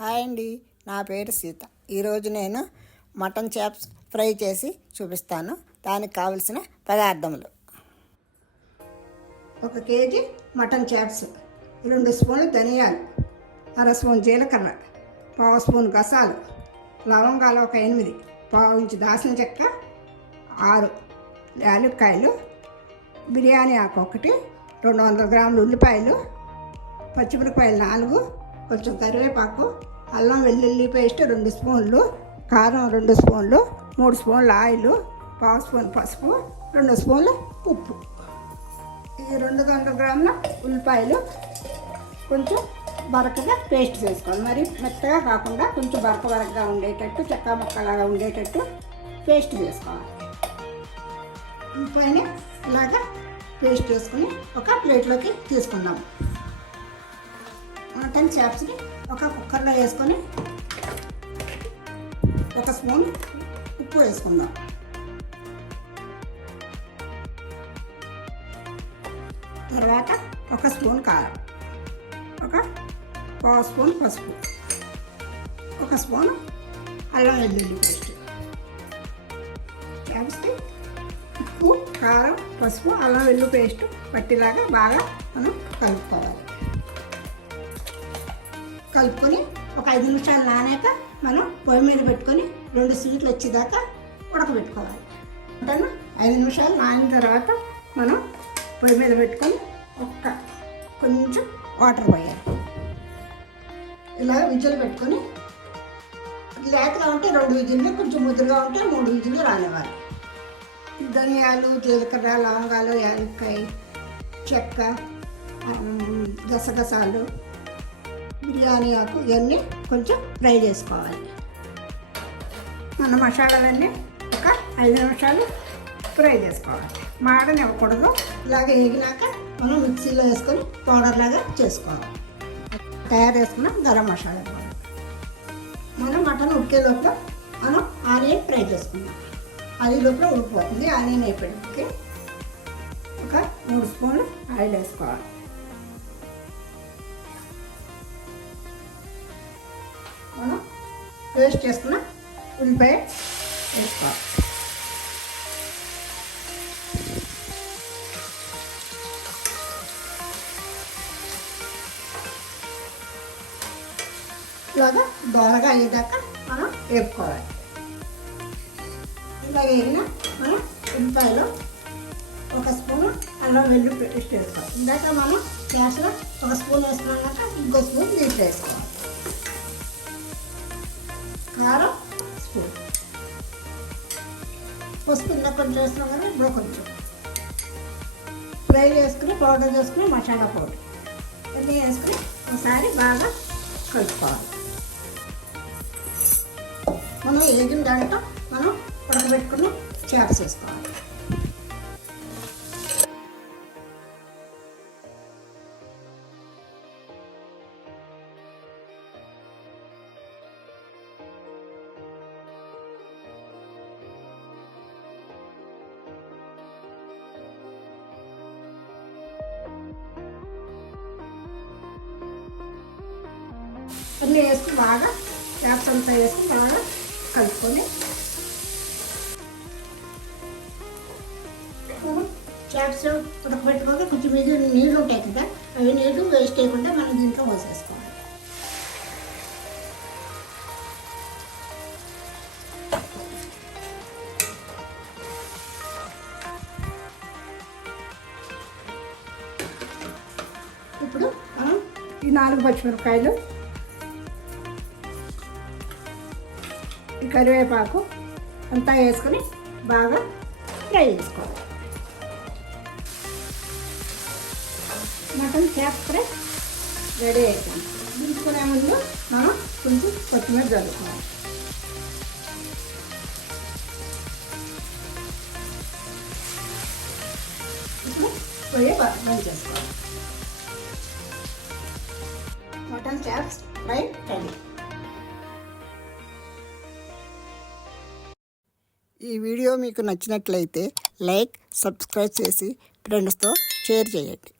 Hi అండి, నా పేరు సీత. ఈరోజు నేను మటన్ చాప్స్ ఫ్రై చేసి చూపిస్తాను. దానికి కావలసిన పదార్థములు: 1 కేజీ మటన్ చాప్స్, 2 స్పూన్లు ధనియాలు, 1/2 స్పూన్ జీలకర్ర, 1/2 స్పూన్ గసాలు, లవంగాలు 8, 1/2 ఇంచు దాల్చిన చెక్క, 6 యాలక్కాయలు, బిర్యానీ ఆకు 1, 200 గ్రాములు ఉల్లిపాయలు, పచ్చిమిరపకాయలు 4, కొంచెం కరివేపాకు, అల్లం వెల్లుల్లి పేస్ట్ 2 స్పూన్లు, కారం 2 స్పూన్లు, 3 స్పూన్ల ఆయిల్, 1/2 స్పూన్ పసుపు, 2 స్పూన్ల ఉప్పు. ఈ 200 గ్రాముల ఉల్లిపాయలు కొంచెం బరకగా పేస్ట్ చేసుకోవాలి. మరి మెత్తగా కాకుండా కొంచెం బరకగా ఉండేటట్టు, చెక్క ముక్కలాగా ఉండేటట్టు పేస్ట్ చేసుకోవాలి. ఉల్లిపాయని ఇలాగా పేస్ట్ చేసుకుని ఒక ప్లేట్లోకి తీసుకుందాం. మటన్ చాప్స్ని ఒక కుక్కర్లో వేసుకొని 1 స్పూన్ ఉప్పు వేసుకుందాం. తర్వాత 1 స్పూన్ కారం, 1/2 స్పూన్ పసుపు, 1 స్పూన్ అల్లం వెల్లుల్లి పేస్ట్. చాప్స్కి ఉప్పు, కారం, పసుపు, అల్లం వెల్లుల్లి పేస్ట్ పట్టిలాగా బాగా మనం కలుపుకోవాలి. కలుపుకొని ఒక 5 నిమిషాలు నానాక మనం పొయ్యి మీద పెట్టుకొని 2 సీట్లు వచ్చేదాకా ఉడకబెట్టుకోవాలి. మటన్ 5 నిమిషాలు నానిన తర్వాత మనం పొయ్యి మీద పెట్టుకొని కొంచెం వాటర్ పోయాలి. ఇలా విజిల్ పెట్టుకొని లేతగా ఉంటే 2 విజిల్లు, కొంచెం ముద్రగా ఉంటే 3 విజిల్లు రానివ్వాలి. ధనియాలు, జీలకర్ర, లవంగాలు, యాలక్కాయ, చెక్క, గసగసాలు, బిర్యానీ ఆకు ఇవన్నీ కొంచెం ఫ్రై చేసుకోవాలి. మన మసాలాలన్నీ ఒక 5 నిమిషాలు ఫ్రై చేసుకోవాలి. మాడనివ్వకూడదు. ఇలాగ వేగినాక మనం మిక్సీలో వేసుకొని పౌడర్ లాగా చేసుకోవాలి. తయారు చేసుకున్న గరం మసాలా పౌడర్. మనం మటన్ ఉడికే లోపల మనం ఆనియన్ ఫ్రై చేసుకున్నాం. అది లోపల ఉడికిపోతుంది. ఆనియన్ అయిపోయినప్పటికీ ఒక 3 స్పూన్లు ఆయిల్ వేసుకోవాలి. మనం పేస్ట్ చేసుకున్న ఉల్లిపాయ వేసుకోవాలి. ఇలాగా దోరగా అయ్యేదాకా మనం వేపుకోవాలి. ఇలా వేగిన మనం ఉల్లిపాయలో 1 స్పూను అల్లం వెల్లుల్లి పేస్ట్ వేసుకోవాలి. ఇందాక మనం గ్యాస్లో 1 స్పూన్ వేసుకున్నాక 2 స్పూన్ నీళ్ళు వేసుకోవాలి. కారం స్పూన్, పసుపు ఇందాక కొంచెం వేస్తున్నాం కదా, ఇప్పుడు కొంచెం ఫ్రై చేసుకుని పౌడర్ చేసుకుని మసాలా పౌడర్ అన్నీ వేసుకుని ఒకసారి బాగా కలుపుకోవాలి. మనం వేగిన దాంట్లో మనం ఉడకబెట్టుకుని చాప్స్ వేసుకోవాలి. అన్నీ వేసుకుని బాగా చాప్స్ అంతా వేసుకుని బాగా కలుపుకొని చాప్స్ ఉడకబెట్టుకోగా కొంచెం నీళ్ళు ఉంటాయి కదా, అవి నీళ్ళు వేస్ట్ చేయకుండా మనం దీంట్లో పోసేసుకోవాలి. ఇప్పుడు మనం ఈ 4 పచ్చిమిరపకాయలు, ఈ కరివేపాకు అంతా వేసుకొని బాగా ఫ్రై చేసుకోవాలి. మటన్ చాప్ ఫ్రై రెడీ అయిపోయింది. దించుకునే ముందు మనం కొంచెం కొత్తిమీర జల్లుకోవాలి. ఇప్పుడు పొయ్యి బంద్ చేసుకోవాలి. Mutton chops fry ready. ఈ వీడియో మీకు నచ్చినట్లయితే లైక్, సబ్స్క్రైబ్ చేసి ఫ్రెండ్స్తో షేర్ చేయండి.